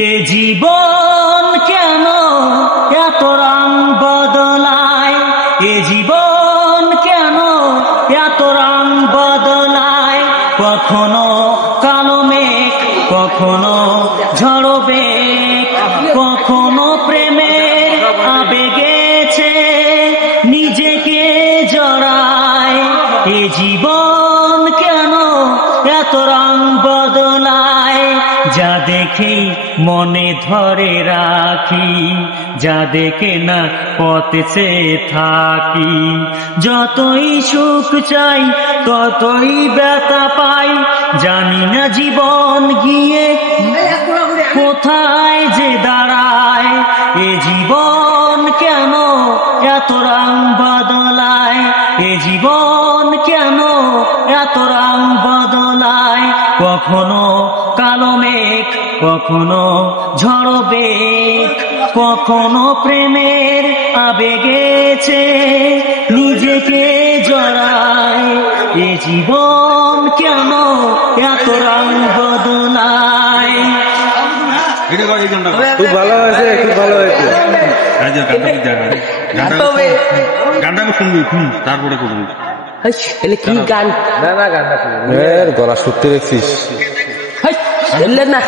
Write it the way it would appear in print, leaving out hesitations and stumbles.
এ জীবন কেন এত রং বদলায়, এ জীবন কেন এত রং বদলায়, কখনো কালো মেঘ কখনো ঝড় বেগ, কখনো প্রেমের আবেগেছে নিজেকে জড়ায়, এ জীবন কেন এত রং বদলায়, যা দেখে মনে ধরে রাখি, যা দেখে না পথে থাকি, যতই সুখ চাই ততই ব্যথা পাই, জানি না জীবন গিয়ে কোথায় যে দাঁড়ায়, এ জীবন কেন এত রং বদলায়, এ জীবন কেন এত রং বদলায়, কখনো কালো মেঘ কখনো ঝড় বেগ, কখনো প্রেমের আবেগেছে নিজেকে জড়ায়, এ জীবন কেন এত রং বদলায়। খুব ভালো হয়েছে, খুব ভালো হয়েছে। গানটা শুনবি তারপরে করবি। কি গান? না না গানটা গলা সত্যি দেখছিস না